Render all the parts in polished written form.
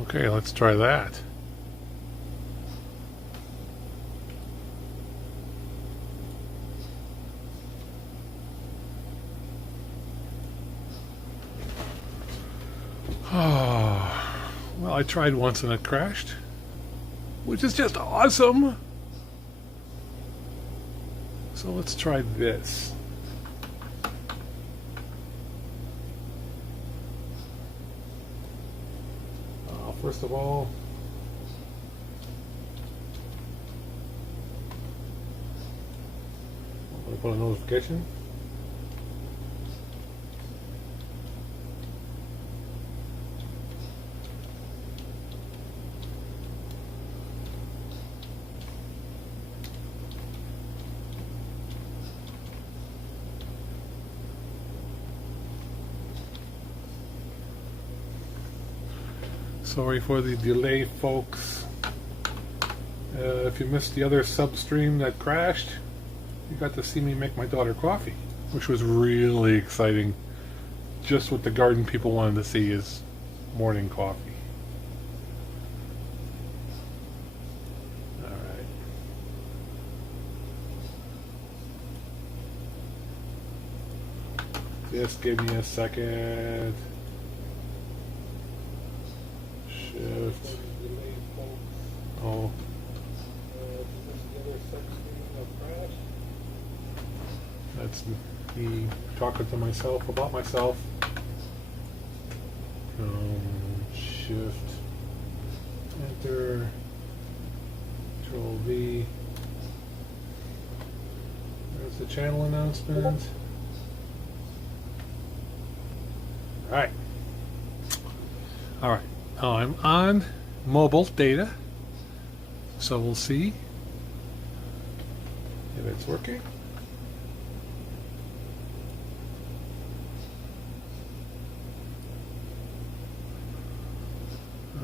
Okay, let's try that. Oh, well, I tried once and it crashed, which is just awesome. So let's try this. First of all, I'm going to put a notification. Sorry for the delay, folks. If you missed the other sub-stream that crashed, you got to see me make my daughter coffee, which was really exciting. Just what the garden people wanted to see is morning coffee. Alright. Just give me a second. Shift. Oh. That's me talking to myself about myself. Shift. Enter. Control V. There's the channel announcement. Alright. Alright. Now I'm on mobile data, so we'll see if it's working.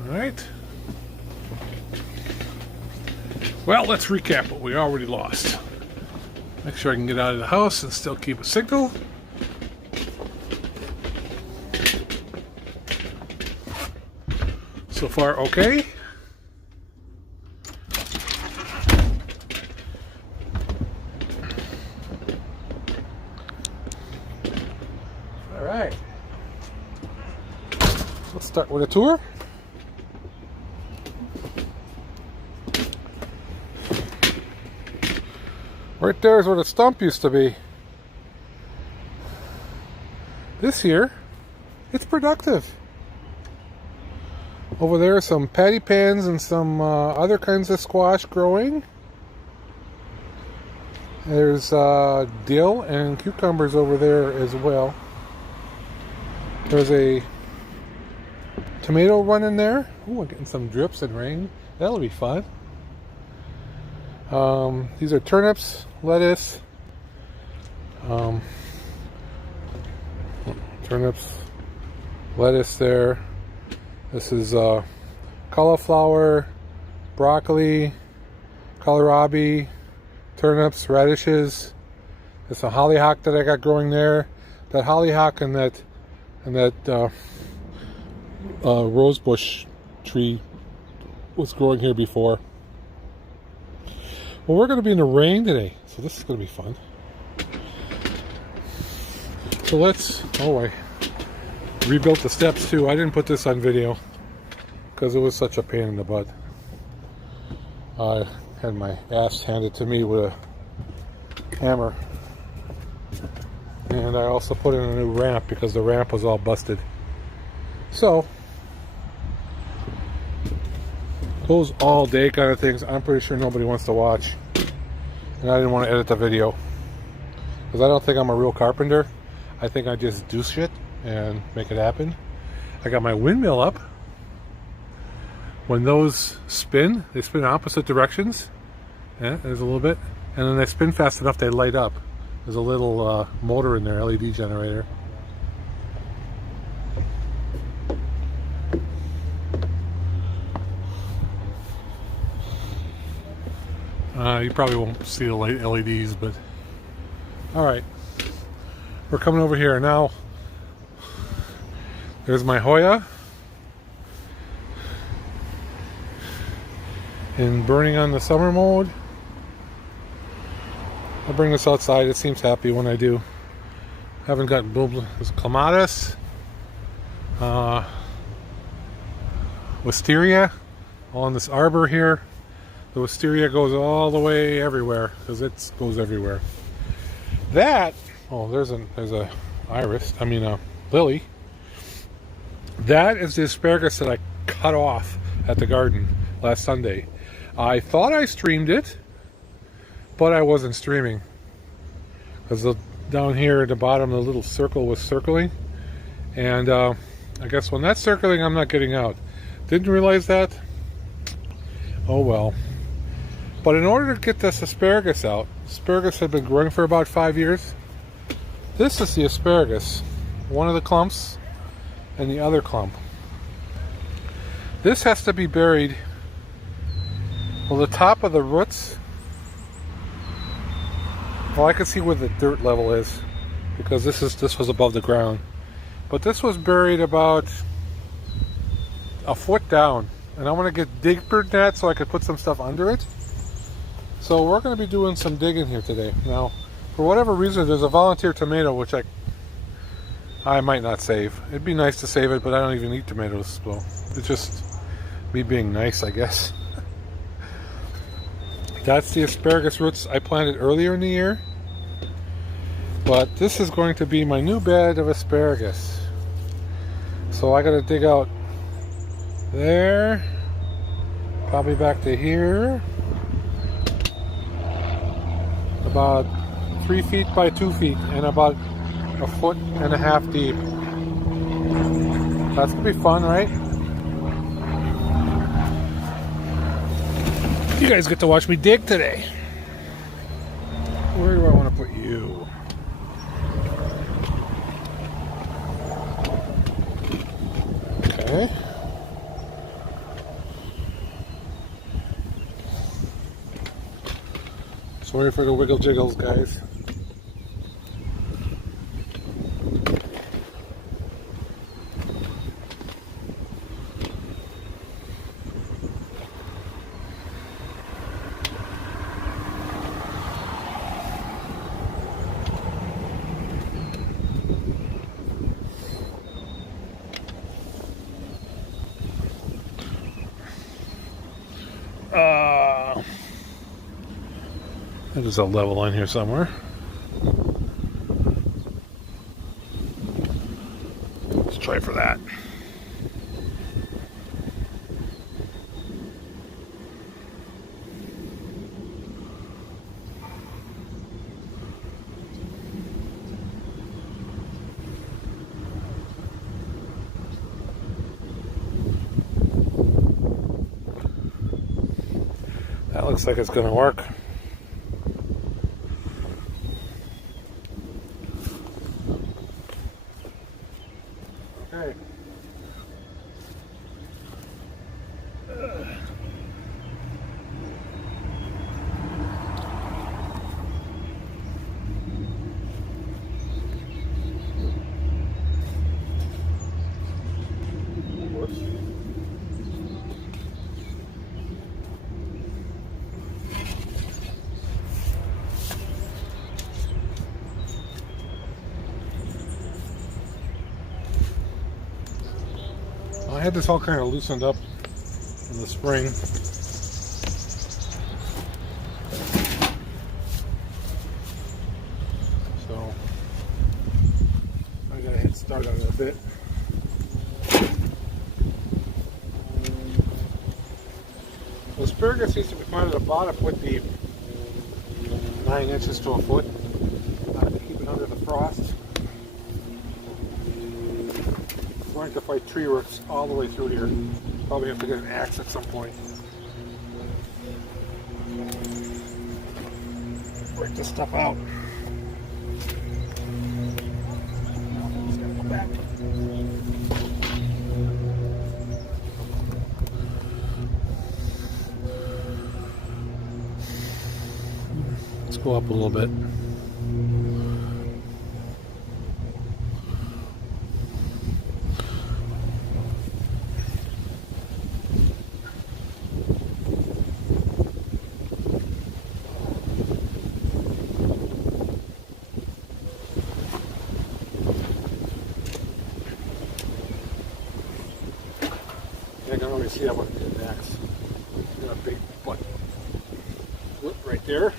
Alright. Well, let's recap what we already lost. Make sure I can get out of the house and still keep a signal. So far, okay. All right. Let's start with a tour. Right there is where the stump used to be. This year, it's productive. Over there, some patty pans and some other kinds of squash growing. There's dill and cucumbers over there as well. There's a tomato running there. Ooh, I'm getting some drips and rain. That'll be fun. These are turnips, lettuce, turnips, lettuce there. This is cauliflower, broccoli, kohlrabi, turnips, radishes. There's a hollyhock that I got growing there. That hollyhock and that rosebush tree was growing here before. Well, we're going to be in the rain today, so this is going to be fun. So let's... Oh, I rebuilt the steps too. I didn't put this on video because it was such a pain in the butt. I had my ass handed to me with a hammer. And I also put in a new ramp because the ramp was all busted. So, those all day kind of things, I'm pretty sure nobody wants to watch. And I didn't want to edit the video because I don't think I'm a real carpenter. I think I just do shit and make it happen. I got my windmill up. When those spin, they spin opposite directions. Yeah, there's a little bit. And then they spin fast enough they light up. There's a little motor in there, LED generator. You probably won't see the LEDs, but alright. We're coming over here now. There's my Hoya. in burning on the summer mode. I bring this outside. It seems happy when I do. Haven't gotten there's clematis, wisteria, all in this arbor here. The wisteria goes all the way everywhere because it goes everywhere. That there's a iris. I mean a lily. That is the asparagus that I cut off at the garden last Sunday. I thought I streamed it, but I wasn't streaming because down here at the bottom the little circle was circling, and I guess when that's circling I'm not getting out. Didn't realize that. Oh well. But in order to get this asparagus out, asparagus had been growing for about 5 years. This is the asparagus, one of the clumps and the other clump. This has to be buried. Well, the top of the roots, well, I can see where the dirt level is because this was above the ground, but this was buried about a foot down, and I want to get deeper than that so I could put some stuff under it. So we're going to be doing some digging here today. Now, for whatever reason, there's a volunteer tomato which I might not save. It'd be nice to save it, but I don't even eat tomatoes, so it's just me being nice, I guess. That's the asparagus roots I planted earlier in the year. But this is going to be my new bed of asparagus. So I gotta dig out there, probably back to here, about 3 feet by 2 feet and about 1.5 feet deep. That's gonna be fun, right? You guys get to watch me dig today. Where do I want to put you? Okay. Sorry for the wiggle jiggles, guys. There's a level line here somewhere. Let's try for that. That looks like it's going to work. Okay. I had this all kind of loosened up in the spring. So I got a head start on it a bit. The asparagus needs to be planted about a foot deep, 9 inches to a foot, to keep it under the frost. I'm going to fight tree roots all the way through here. Probably have to get an axe at some point. Break this stuff out. Let's go up a little bit. me see that one get an axe. Got a big butt flip right there.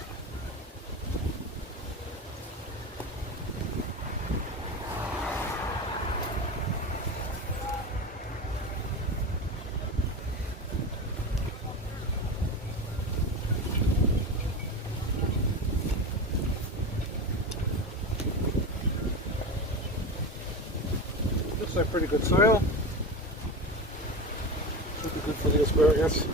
Looks like pretty good soil. Should be good for the asparagus.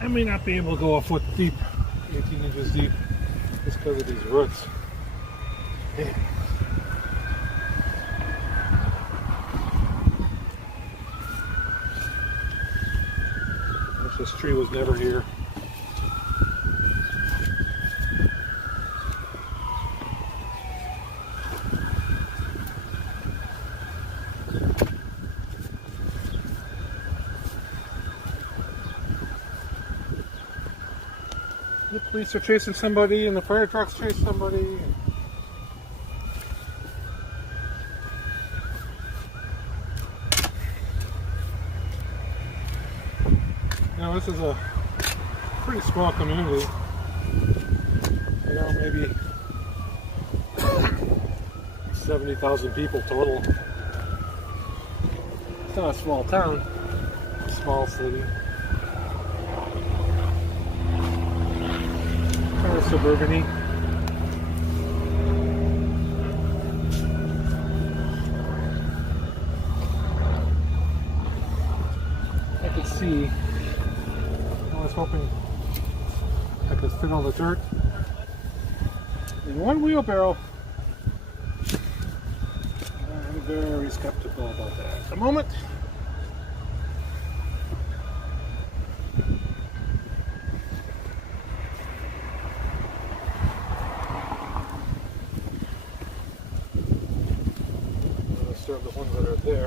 I may not be able to go a foot deep, 18 inches deep, just because of these roots. Man. Wish this tree was never here. The police are chasing somebody and the fire trucks chase somebody. Now this is a pretty small community. You know, maybe 70,000 people total. It's not a small town, it's a small city. Kind of suburban-y. I could see, I was hoping I could fit all the dirt in one wheelbarrow. I'm very skeptical about that at the moment. The ones that are there.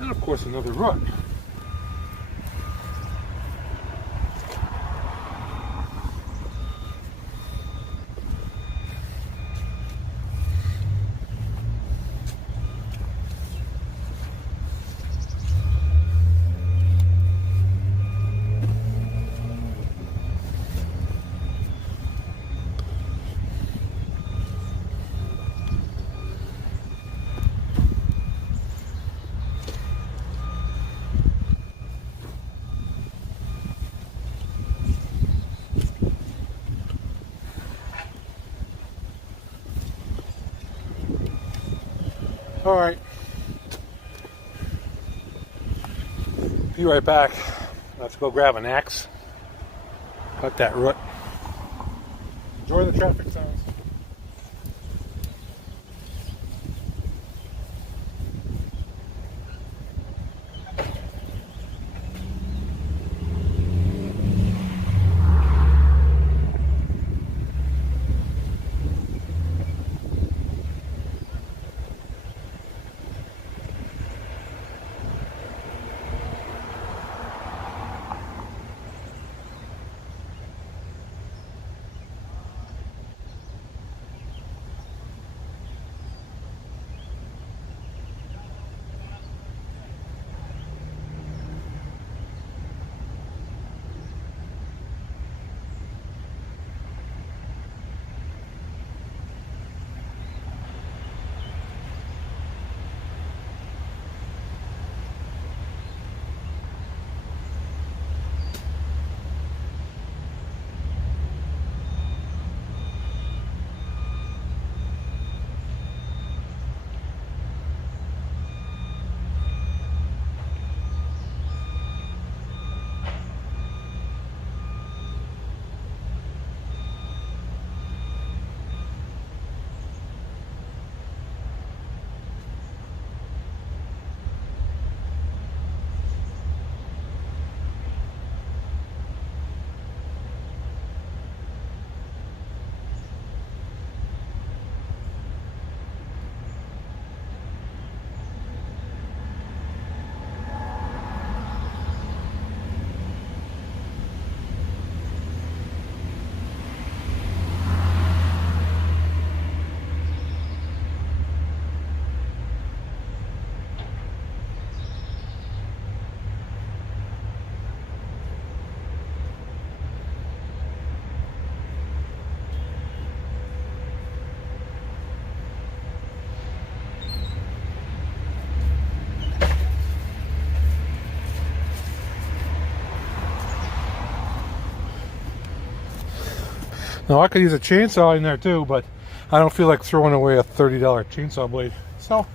And of course another rut. All right, be right back. Let's go grab an axe, cut that root. Enjoy the traffic sounds. Now I could use a chainsaw in there too, but I don't feel like throwing away a $30 chainsaw blade. So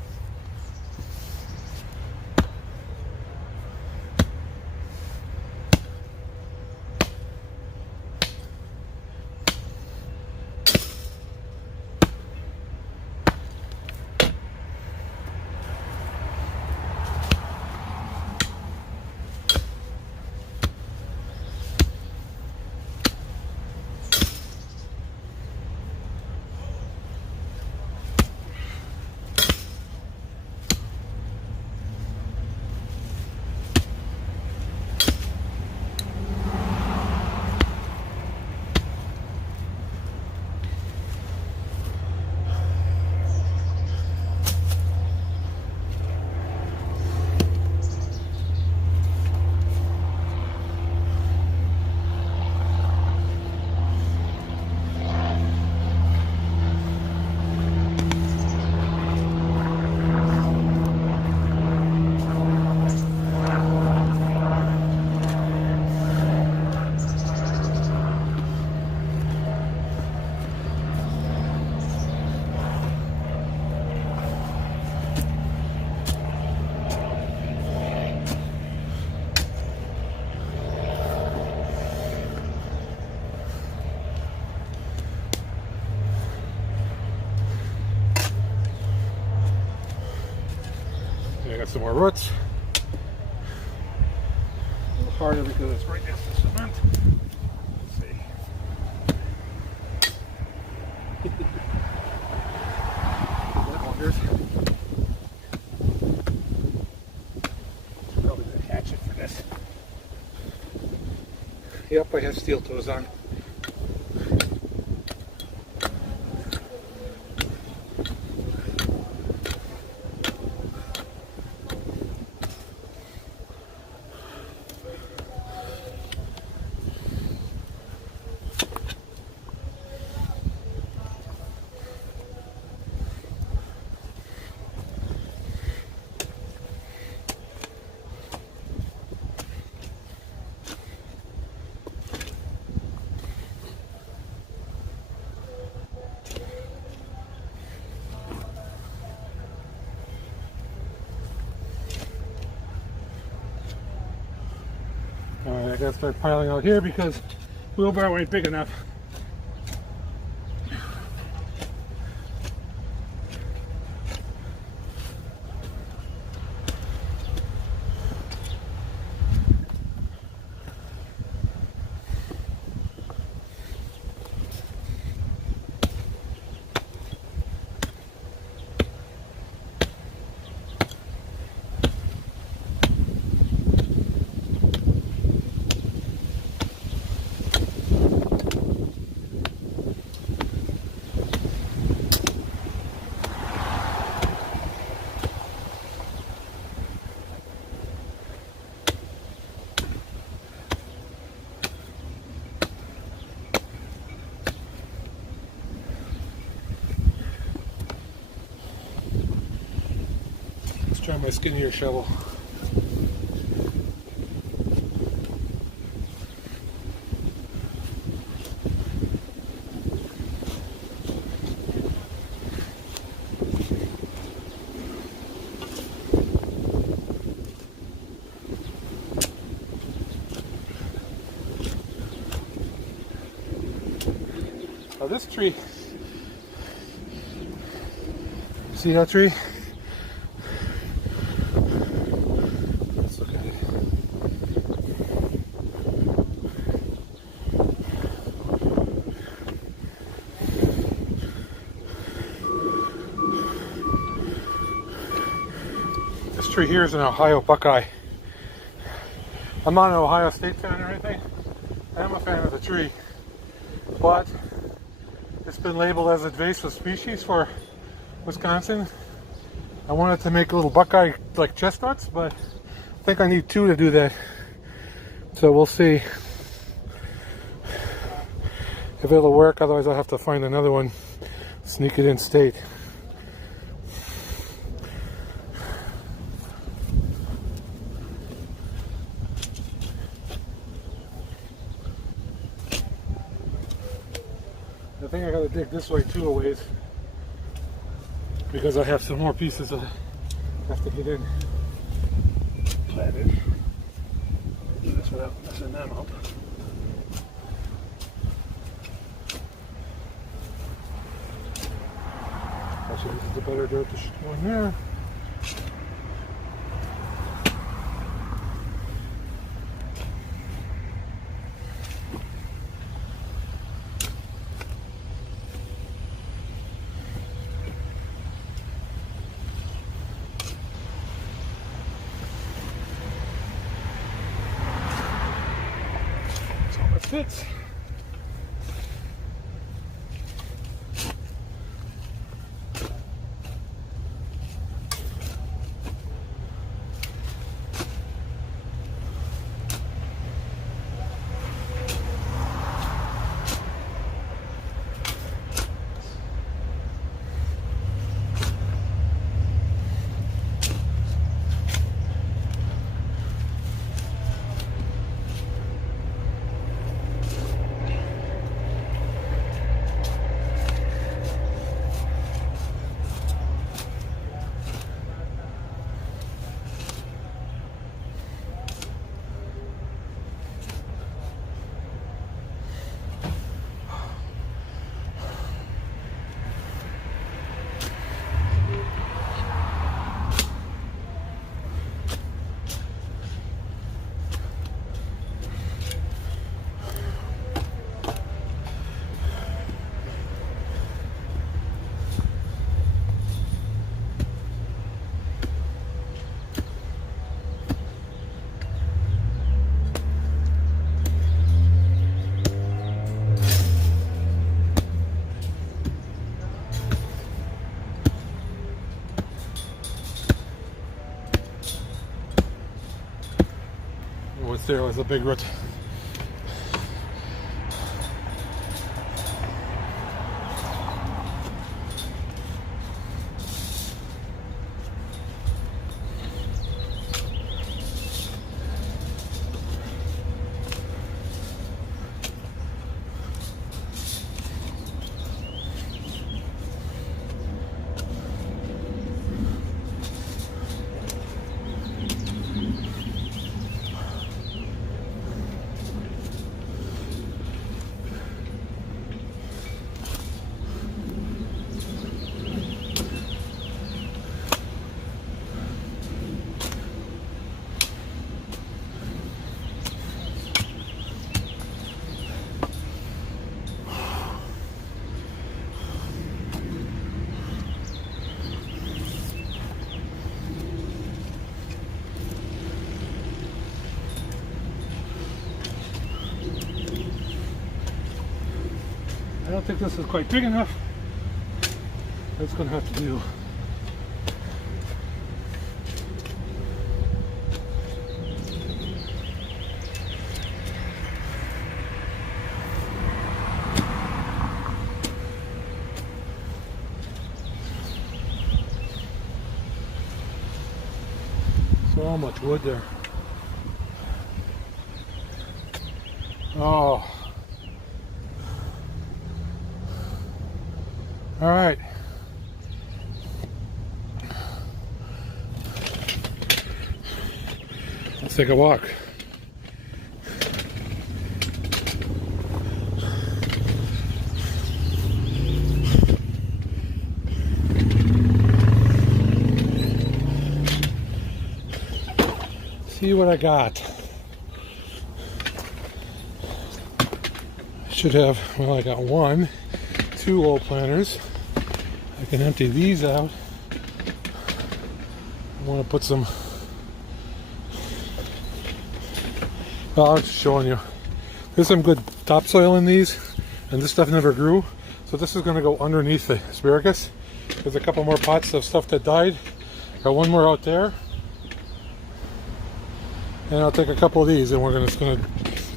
I got some more roots. A little harder because it's right next to cement. Let's see. Probably the hatchet for this. Yep, I have steel toes on. Alright, I gotta start piling out here because wheelbarrow ain't big enough. skinnier shovel. Now this tree, see that tree? Let's look at it. This tree here is an Ohio Buckeye. I'm not an Ohio State fan or anything. I am a fan of the tree, but it's been labeled as invasive species for Wisconsin. I wanted to make a little Buckeye like chestnuts, but I think I need 2 to do that. So we'll see if it'll work. Otherwise I'll have to find another one, sneak it in state. I think I gotta dig this way too a ways, because I have some more pieces that I have to get in planted. Do this without messing them up. Actually, this is the better dirt to go in there. Fits. What's there was a big root. I don't think this is quite big enough. That's going to have to do. So much wood there. Oh. All right. Let's take a walk. See what I got. Should have, well, I got 1, 2 old planters. I can empty these out. I want to put some, well, I'm just showing you. There's some good topsoil in these, and this stuff never grew. So this is going to go underneath the asparagus. There's a couple more pots of stuff that died. Got 1 more out there. And I'll take a couple of these, and we're just going to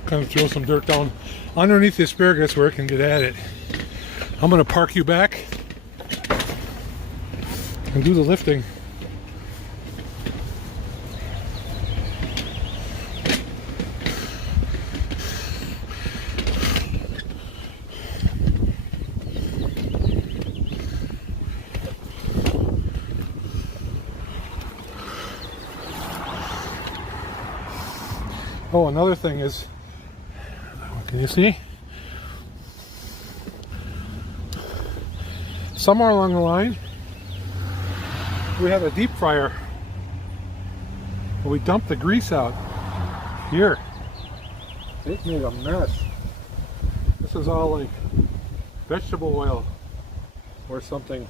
kind of throw some dirt down underneath the asparagus where it can get at it. I'm going to park you back and do the lifting. Oh, another thing is, can you see? Somewhere along the line, we had a deep fryer. We dumped the grease out here. It made a mess. This is all like vegetable oil or something.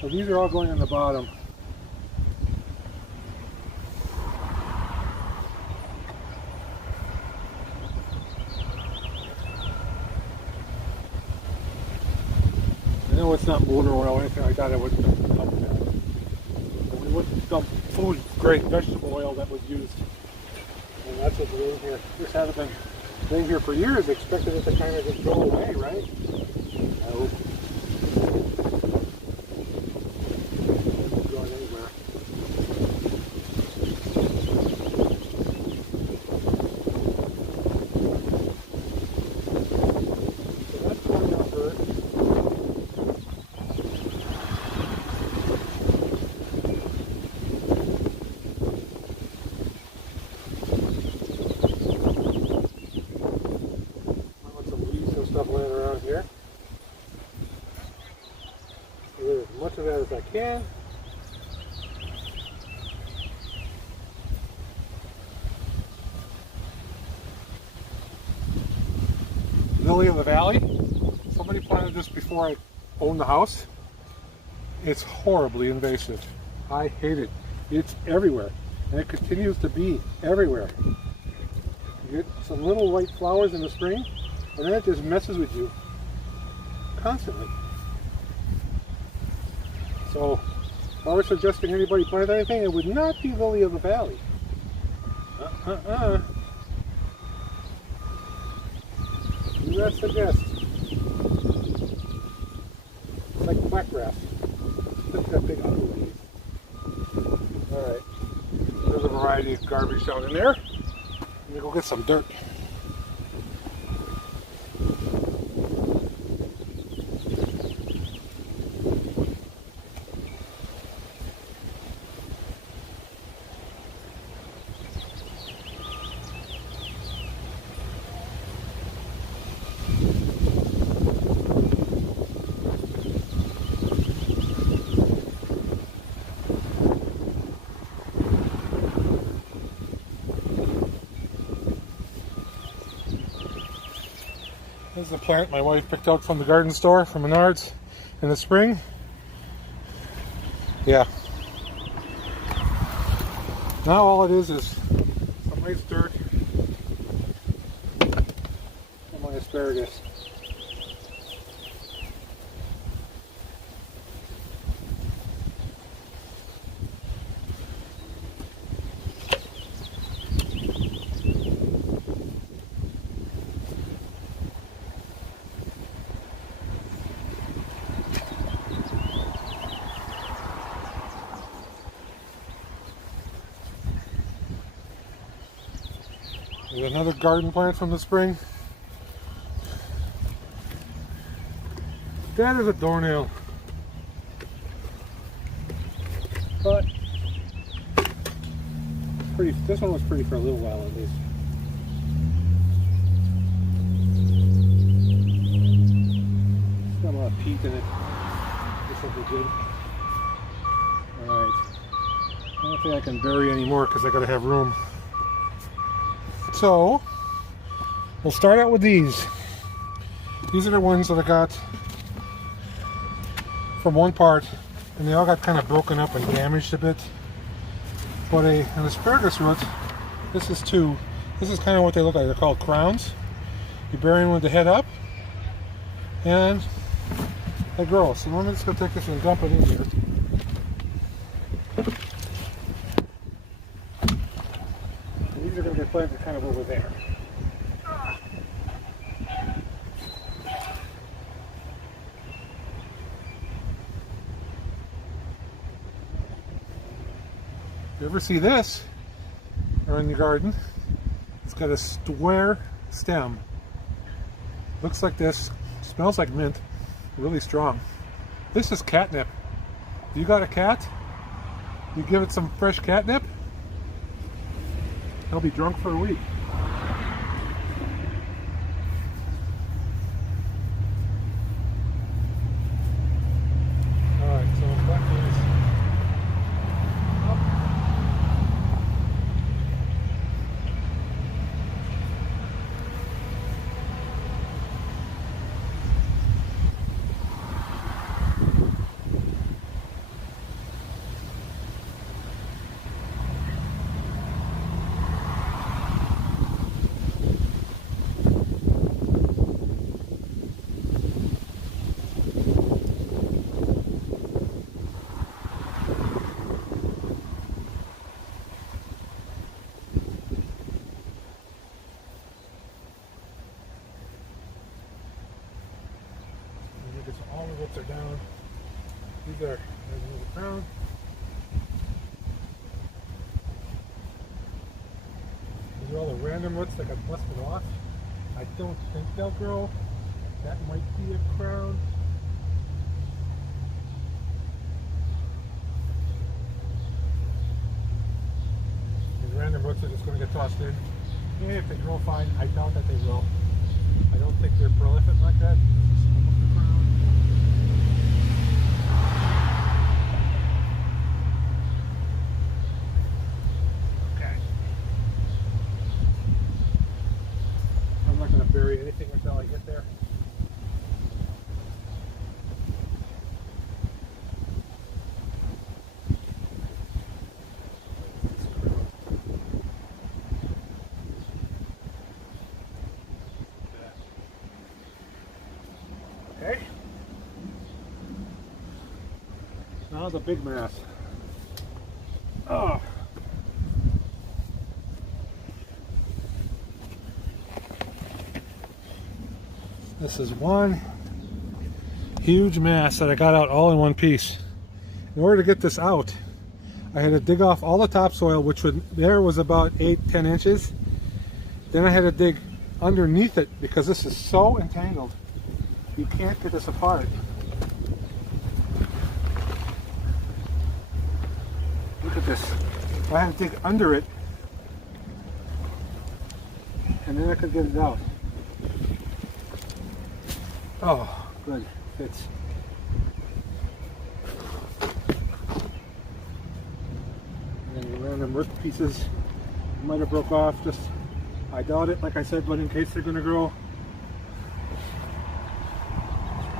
So these are all going in the bottom. I know it's not motor oil or anything like that. I wouldn't dump that. But we wouldn't dump food grade vegetable oil that was used. And that's what's in here. This hasn't been laying here for years. Expected it to kind of just go away, right? No. It's going anywhere. So that's going up first. Stuff laying around here. Get as much of that as I can. Lily of the Valley. Somebody planted this before I owned the house. It's horribly invasive. I hate it. It's everywhere. And it continues to be everywhere. You get some little white flowers in the spring, and then it just messes with you constantly. So, if I were suggesting anybody plant anything, it would not be Lily of the Valley. Do not suggest. It's like blackgrass. Look at that big ugly leaf. Alright. There's a variety of garbage down in there. Let me go get some dirt. This is a plant my wife picked out from the garden store from Menards in the spring. Yeah. Now all it is some nice dirt on my asparagus. There's another garden plant from the spring. That is a doornail. But pretty. This one was pretty for a little while at least. It's got a lot of peat in it. This will be good. Alright. I don't think I can bury any more because I gotta have room. So we'll start out with these. These are the ones that I got from one part, and they all got kind of broken up and damaged a bit. But an asparagus root, this is two. This is kind of what they look like. They're called crowns. You bury them with the head up, and they grow. So I'm just going to take this and dump it in here. And these are going to get planted kind of over there. If you ever see this around your garden, it's got a square stem. Looks like this, smells like mint, really strong. This is catnip. You got a cat? You give it some fresh catnip, he'll be drunk for a week. Alright, so back to this. All the roots are down. These are, there's another crown. These are all the random roots that got busted off. I don't think they'll grow. That might be a crown. These random roots are just going to get tossed in. Yeah, if they grow fine, I doubt that they will. I don't think they're prolific like that. Bury anything until I get there. Okay. Now the big mass. Oh. This is one huge mass that I got out all in one piece. In order to get this out, I had to dig off all the topsoil, which was about 8-10 inches. Then I had to dig underneath it because this is so entangled. You can't get this apart. Look at this. I had to dig under it, and then I could get it out. Oh, good. Fits. And then the random root pieces might have broke off. Just, I doubt it, like I said, but in case they're going to grow.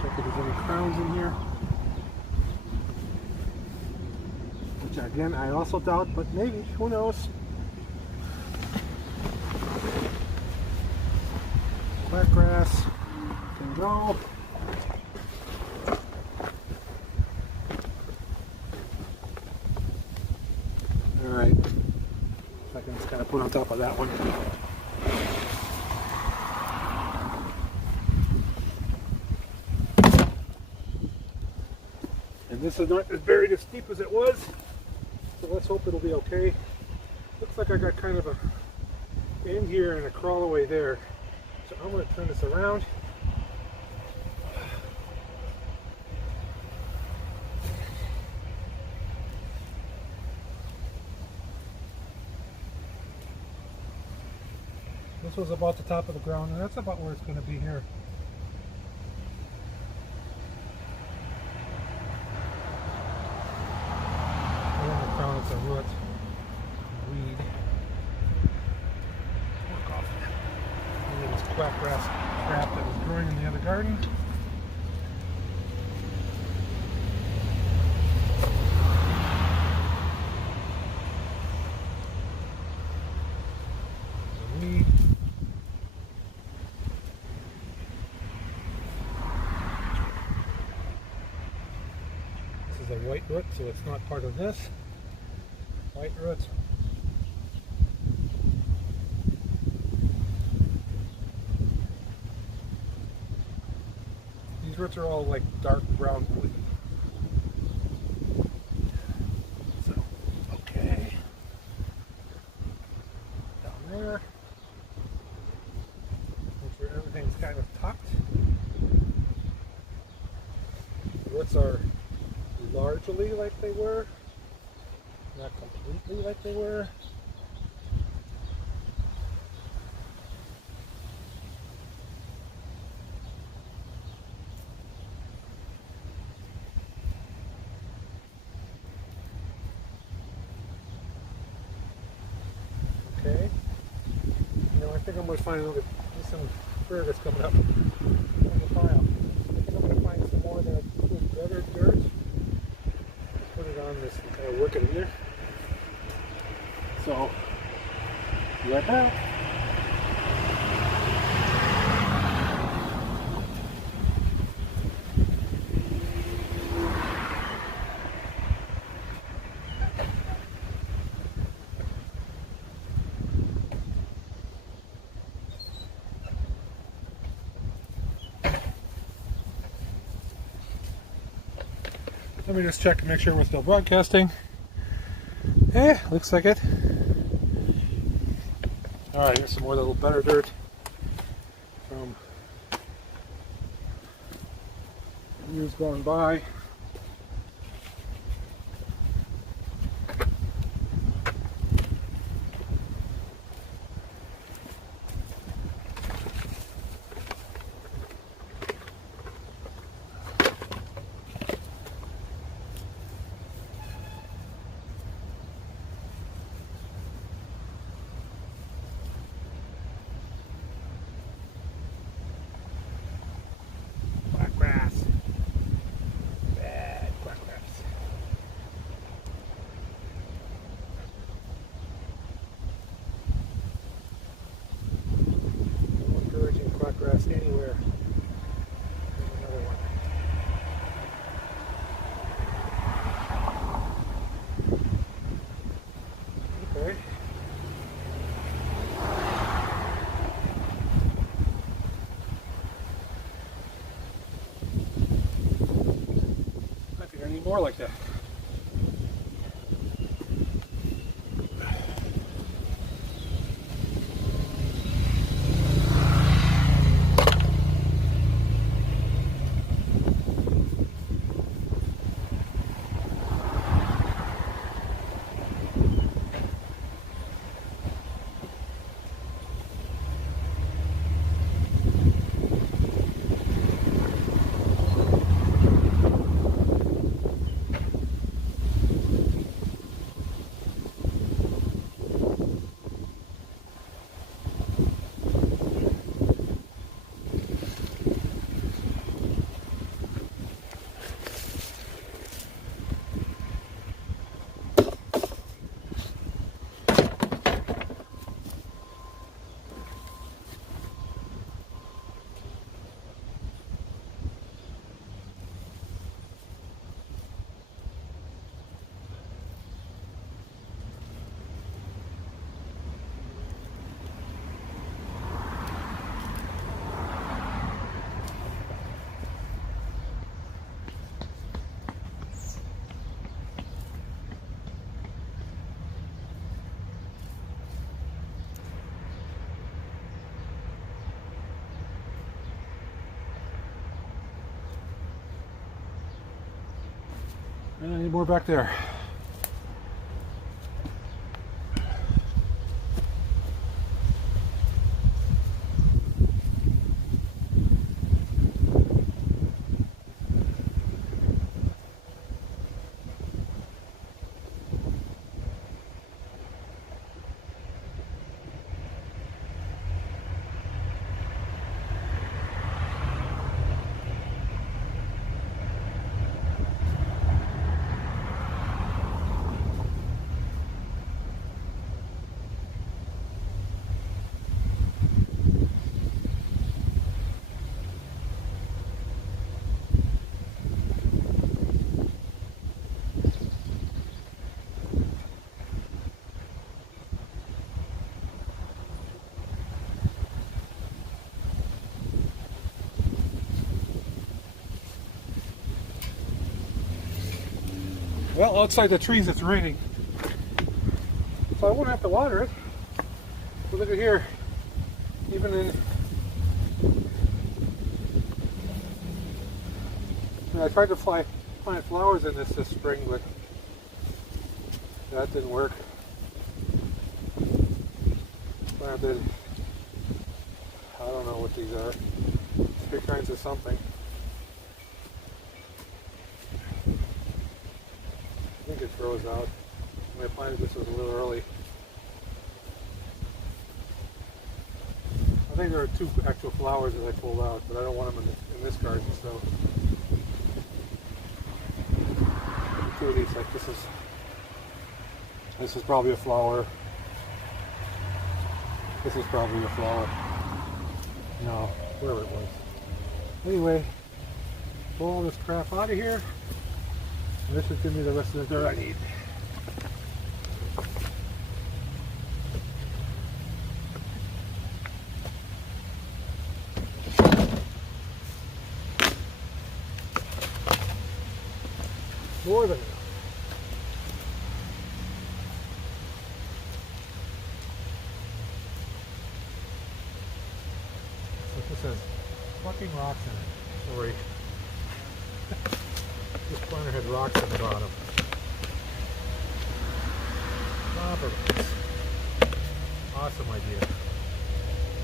Check if there's any crowns in here. Which again, I also doubt, but maybe, who knows? Black grass. Go. Alright. So I can just kind of put on top of that one. And this is not as buried as steep as it was. So let's hope it'll be okay. Looks like I got kind of a in here and a crawl away there. So I'm going to turn this around. This was about the top of the ground, and that's about where it's going to be here. And in the crown, it's a root, weed. Work off it. And then this quackgrass crap that was growing in the other garden. The weed. This is a white root, so it's not part of this. White roots. These roots are all like dark brown wood. So, okay. Down there. Make sure everything's kind of tucked. The roots are largely like they were, not completely like they were. Okay. Now I think I'm going to find another, there's some asparagus coming up on the pile. I think I'm going to find some more that with better dirt. Put it on this and kind of work it in there. So, be right back. Let me just check and make sure we're still broadcasting. Yeah, looks like it. Alright, here's some more little better dirt from years gone by. Grass anywhere. Another one. Okay. I think I need more like that. And I need more back there. Well, outside the trees it's raining, so I won't have to water it. But look at here, even in, I tried to plant flowers in this spring, but that didn't work. Planted, I don't know what these are, 3 kinds of something. I think it grows out. When I planted this was a little early. I think there are 2 actual flowers that I pulled out, but I don't want them in this garden, so 2 of these, like this is probably a flower. This is probably a flower. No, wherever it was. Anyway, pull all this crap out of here. And this should give me the rest of the dirt I need. More than enough. So this has fucking rocks in it. Sorry. This planter had rocks on the bottom. Asparagus. Awesome idea.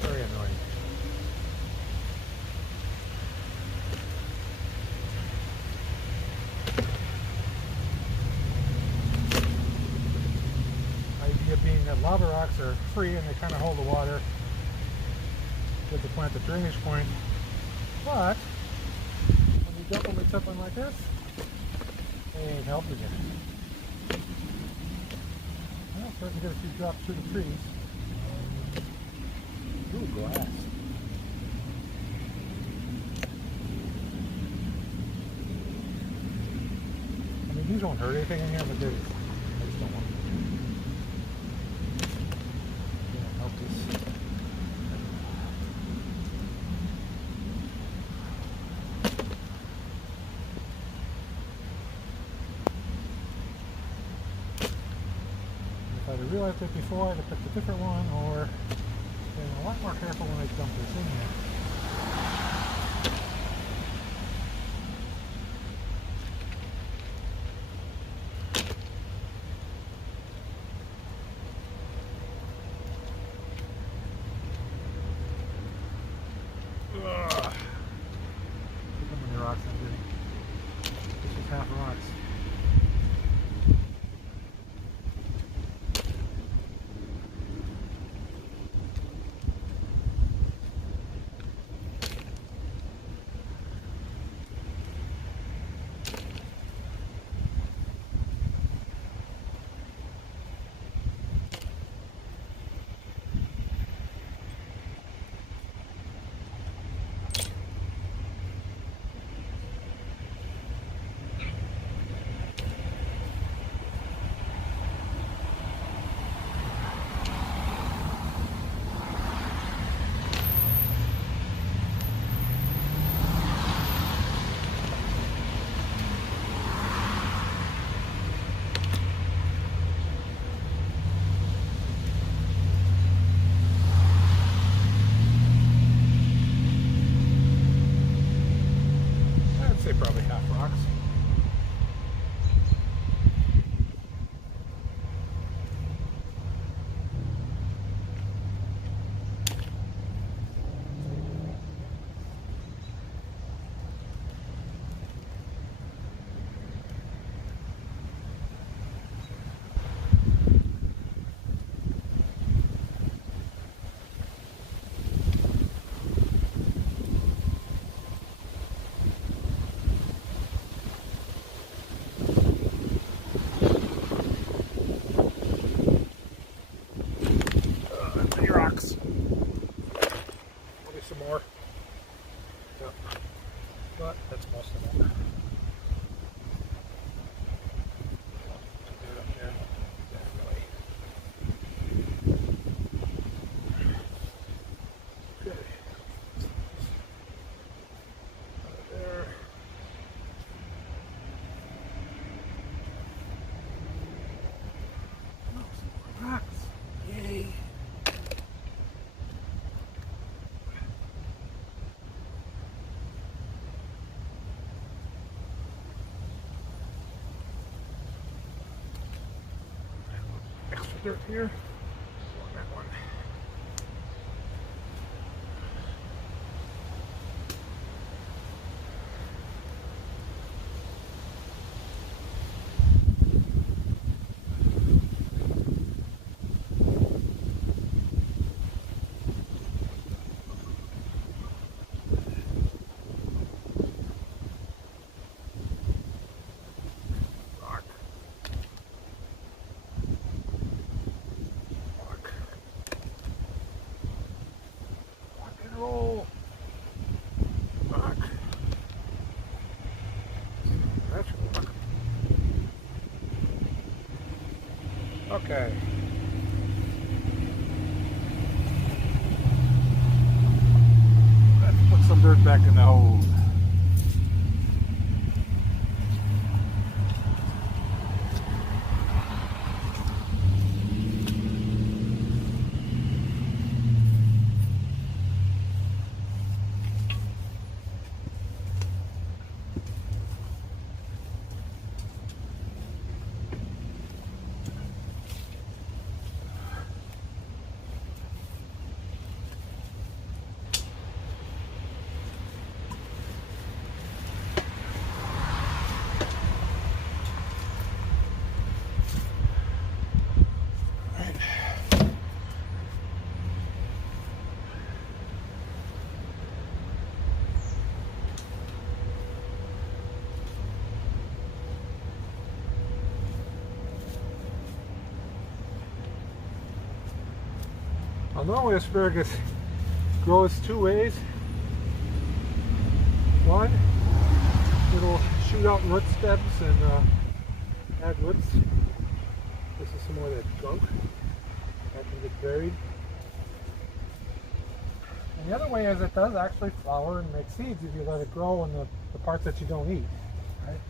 Very annoying. Idea being that lava rocks are free and they kind of hold the water. Good to plant the drainage point. But when you dump them in something like this, they ain't helping you. Well, starting to get a few drops through the trees. Ooh, glass. I mean, these won't hurt anything in here, but I just don't want them. Yeah, help this. If I'd have realized it before, I'd have picked a different one, or been a lot more careful when I dump this in here. Ugh. Look how many rocks I'm getting. This is half rocks. six. Maybe some more. Yep. But that's most of them. Extra dirt here. That one. Okay. Let's put some dirt back in the hole. Normally asparagus grows two ways. One, it'll shoot out root stems and add roots. This is some more of that gunk that can get buried. And the other way is it does actually flower and make seeds if you let it grow in the parts that you don't eat. Right?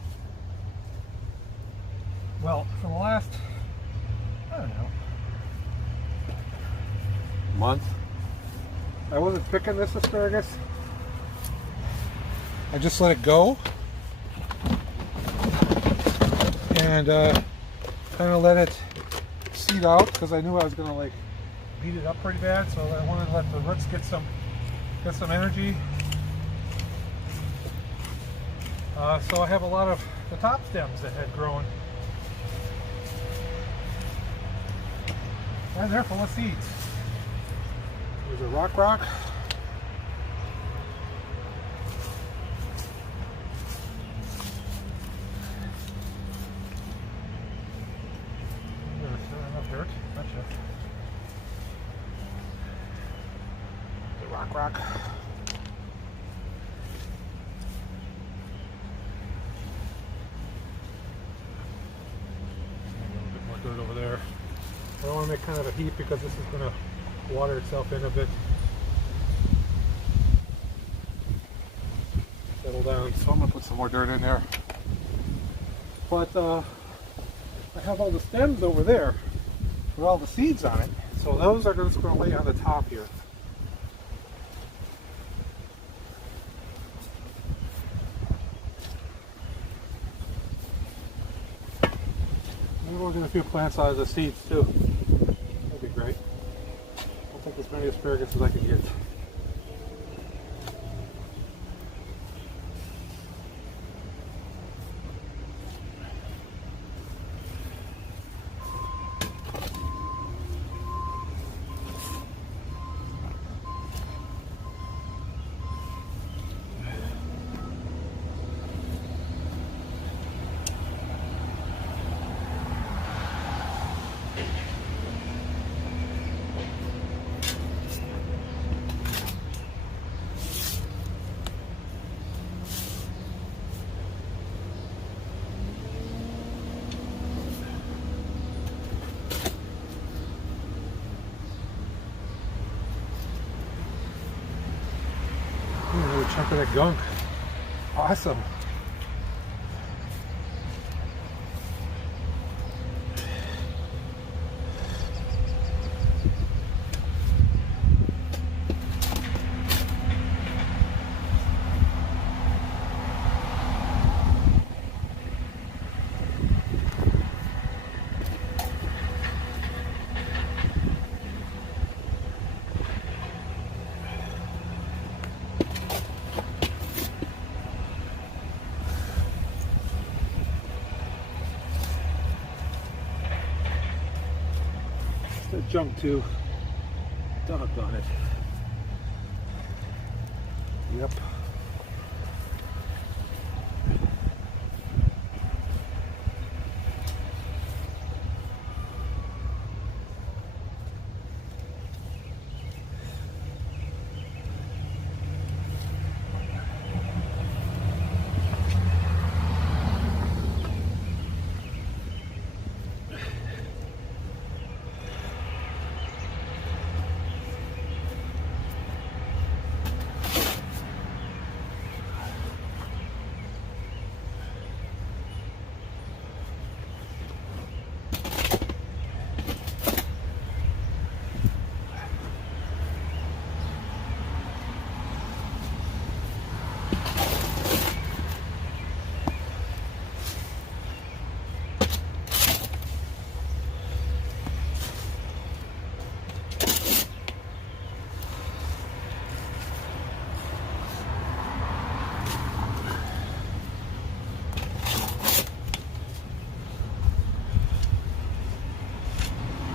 Well, for the last, I don't know, month, I wasn't picking this asparagus. I just let it go and kind of let it seed out because I knew I was going to like beat it up pretty bad, so I wanted to let the roots get some energy. So I have a lot of the top stems that had grown, and they're full of seeds. There's a rock. Enough dirt. Gotcha. The rock. A little bit more dirt over there. I don't want to make kind of a heap because this is going to water itself in a bit. Settle down. So I'm going to put some more dirt in there. But I have all the stems over there with all the seeds on it. So those are just going to lay on the top here. Maybe we'll get a few plants out of the seeds too. That'd be great. I'll take as many asparagus as I can get. chunk of that gunk. Awesome. Junk too. Doggone it. Yep.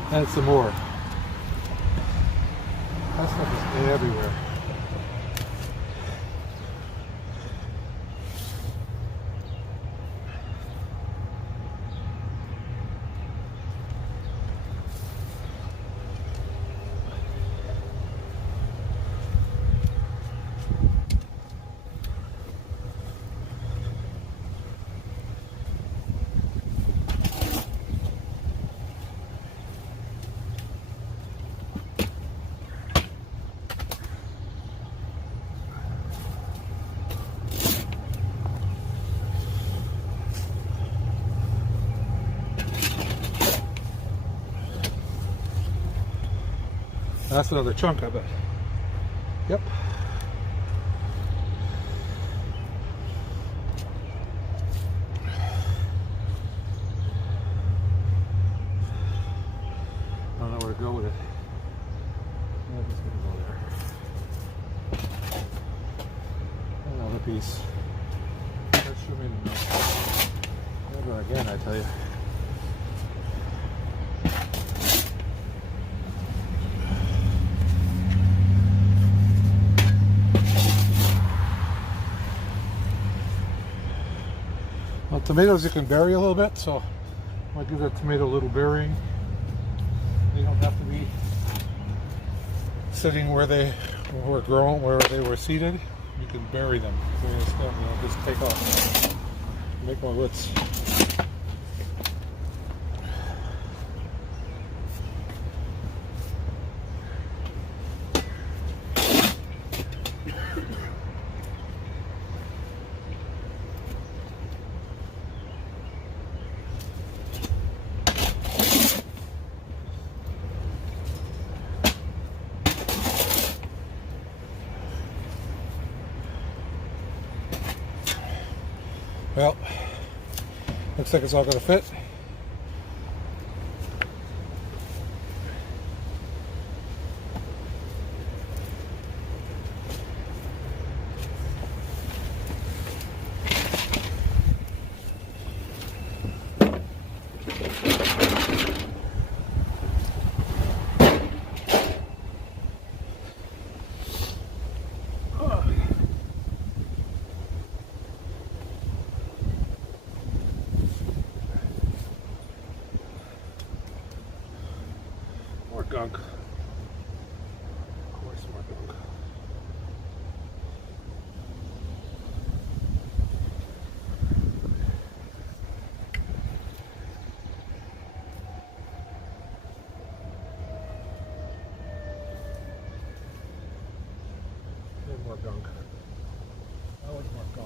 And some more. That stuff is everywhere. That's another chunk, I bet. Yep. I don't know where to go with it. I'm just gonna go there. Another piece. That sure made a noise. Never again, I tell you. Well, tomatoes you can bury a little bit, so I might give that tomato a little burying. They don't have to be sitting where they were grown, where they were seeded. You can bury them. Just take off, make more roots. Well, looks like it's all going to fit. Gunk. Of course, more gunk. And more gunk. Always more gum.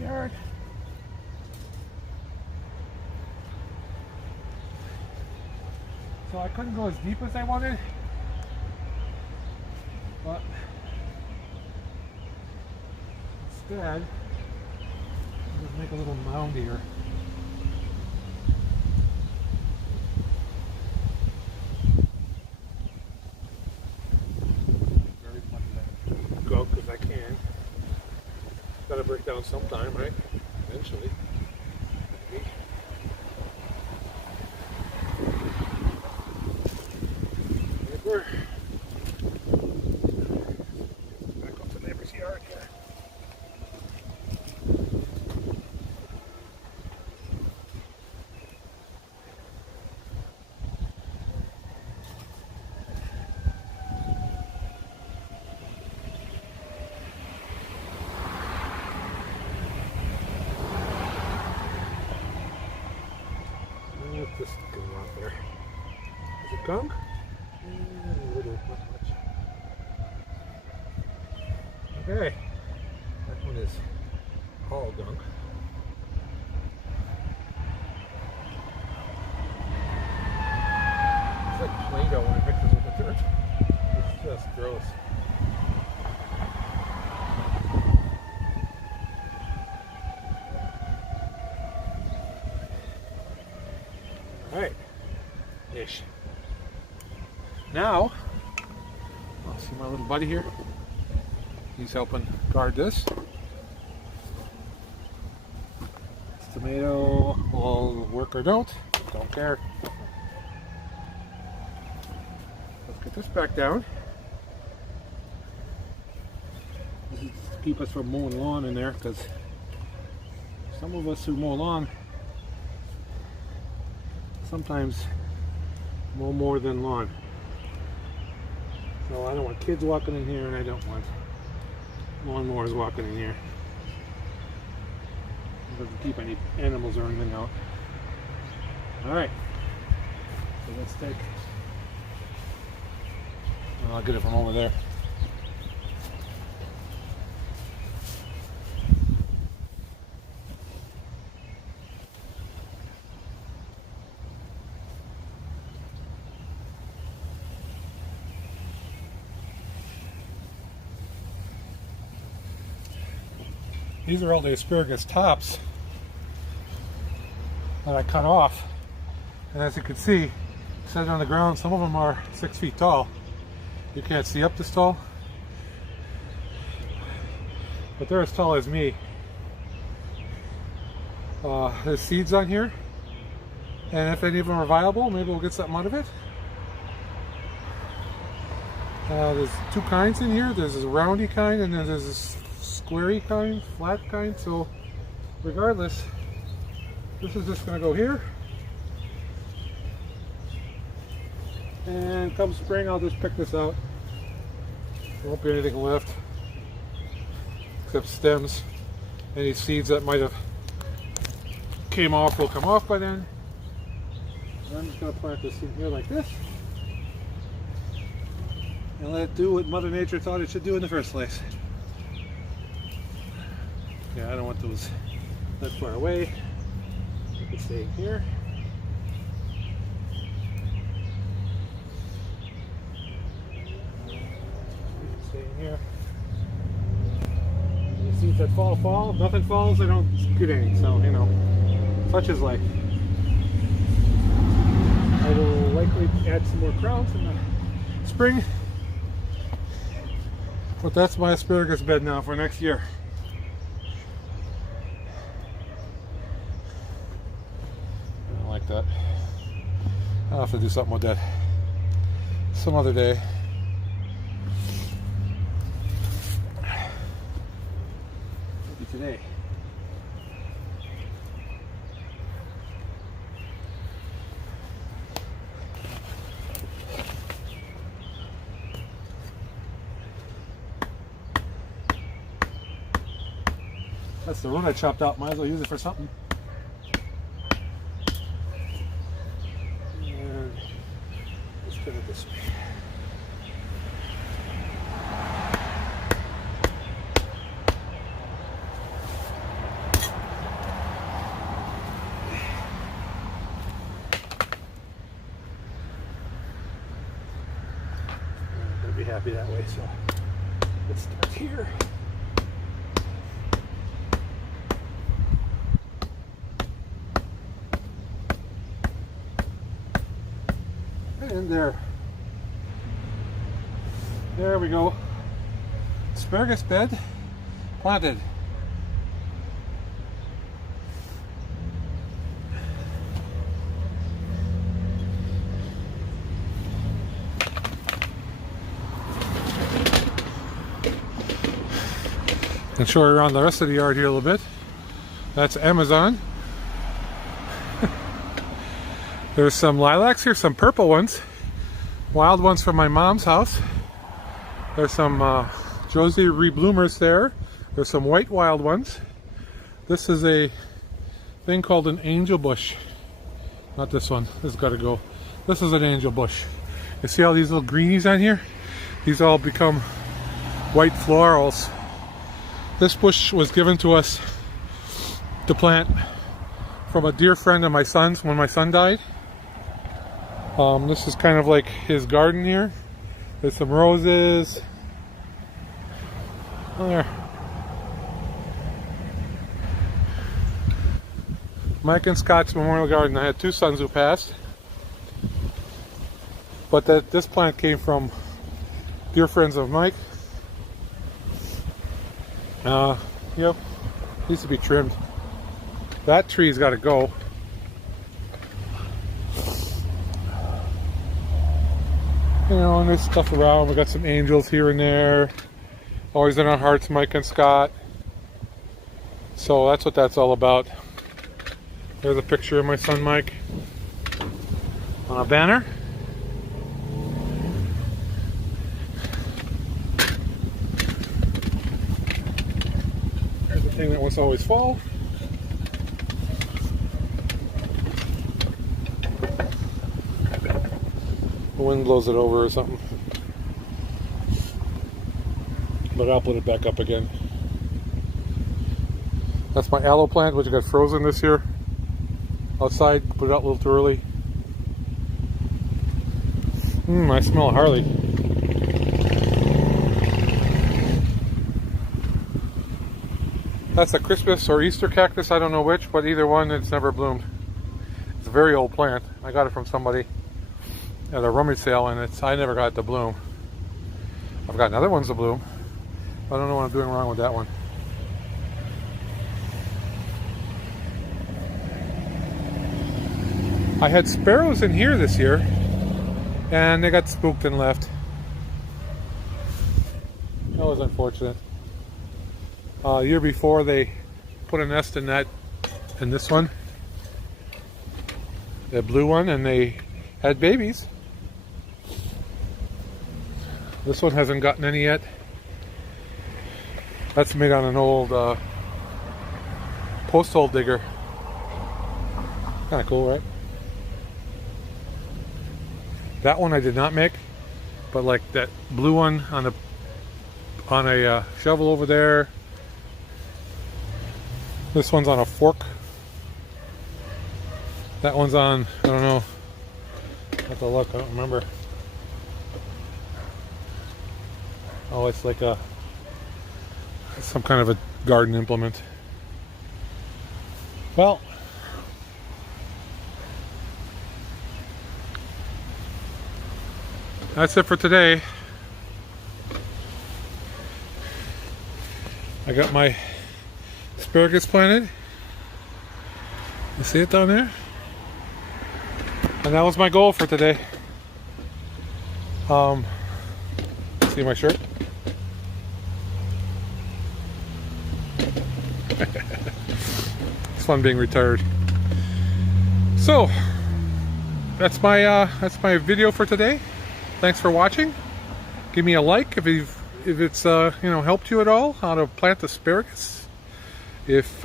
Yard. So I couldn't go as deep as I wanted, but instead I'll just make a little mound here. Very much of that go because I can. Got to break down sometime, right? Eventually. Maybe. We're back up the neighbor's yard here. What's this going on there? Is it gunk? A little, not much. Okay, that one is all gunk. It's like Play-Doh when it mixes with the dirt. It's just gross. Alright, ish. Now, I'll see my little buddy here. He's helping guard this. This tomato will work or don't care. Let's get this back down. This is to keep us from mowing lawn in there, because some of us who mow lawn sometimes mow more than lawn. So I don't want kids walking in here, and I don't want lawnmowers walking in here. It doesn't keep any animals or anything out. Alright, so let's take, I'll get it from over there. These are all the asparagus tops that I cut off, and as you can see, set on the ground. Some of them are 6 feet tall. You can't see up this tall, but they're as tall as me. There's seeds on here, and if any of them are viable, maybe we'll get something out of it. There's two kinds in here. There's this roundy kind, and then there's this squarey kind, flat kind. So regardless, this is just going to go here, and come spring I'll just pick this out. There won't be anything left except stems. Any seeds that might have came off will come off by then. And I'm just going to plant this in here like this and let it do what Mother Nature thought it should do in the first place. Yeah, I don't want those that far away. You can stay here. You can stay in here. The seeds that fall. If nothing falls, I don't get any. So, you know, such is life. I will likely add some more crowns in the spring. But that's my asparagus bed now for next year. That. I'll have to do something with that. some other day. Maybe today. That's the root I chopped out. Might as well use it for something. And let's put it this way. I'm gonna be happy that way, so let's start here. And there we go. Asparagus bed planted. And show you around the rest of the yard here a little bit. That's Amazon. There's some lilacs here, some purple ones. Wild ones from my mom's house. There's some Josie rebloomers there. There's some white wild ones. This is a thing called an angel bush. Not this one. This has got to go. This is an angel bush. You see all these little greenies on here? These all become white florals. This bush was given to us to plant from a dear friend of my son's when my son died. This is kind of like his garden here. There's some roses. Oh, there. Mike and Scott's Memorial Garden. I had two sons who passed. But this plant came from dear friends of Mike. Yep, needs to be trimmed. That tree's got to go. You know, and there's stuff around. We got some angels here and there. Always in our hearts, Mike and Scott. So that's what that's all about. There's a picture of my son Mike on a banner. There's the thing that must always fall. The wind blows it over or something. But I'll put it back up again. That's my aloe plant, which got frozen this year. Outside, put it out a little too early. I smell a Harley. That's a Christmas or Easter cactus, I don't know which, but either one, it's never bloomed. It's a very old plant. I got it from somebody at a rummage sale, and I never got it to bloom. I've got other ones to bloom. I don't know what I'm doing wrong with that one. I had sparrows in here this year, and they got spooked and left. That was unfortunate. A year before, they put a nest in this one, the blue one, and they had babies. This one hasn't gotten any yet. That's made on an old post hole digger. Kind of cool, right? That one I did not make, but like that blue one on a shovel over there. This one's on a fork. That one's on, I don't know. I have to look, I don't remember. Oh, it's like some kind of a garden implement. Well, that's it for today. I got my asparagus planted. You see it down there? And that was my goal for today. See my shirt? It's fun being retired. So that's my video for today. Thanks for watching. Give me a like if it's helped you at all how to plant asparagus. If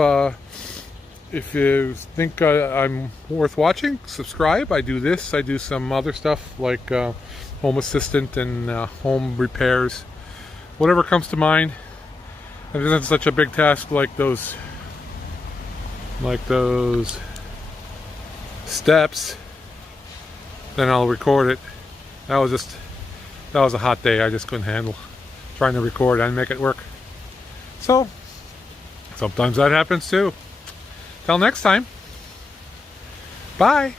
you think I'm worth watching, subscribe. I do this. I do some other stuff like home assistant and home repairs, whatever comes to mind. It isn't such a big task like those steps. Then I'll record it. That was a hot day. I just couldn't handle trying to record and make it work. So sometimes that happens too. Till next time. Bye.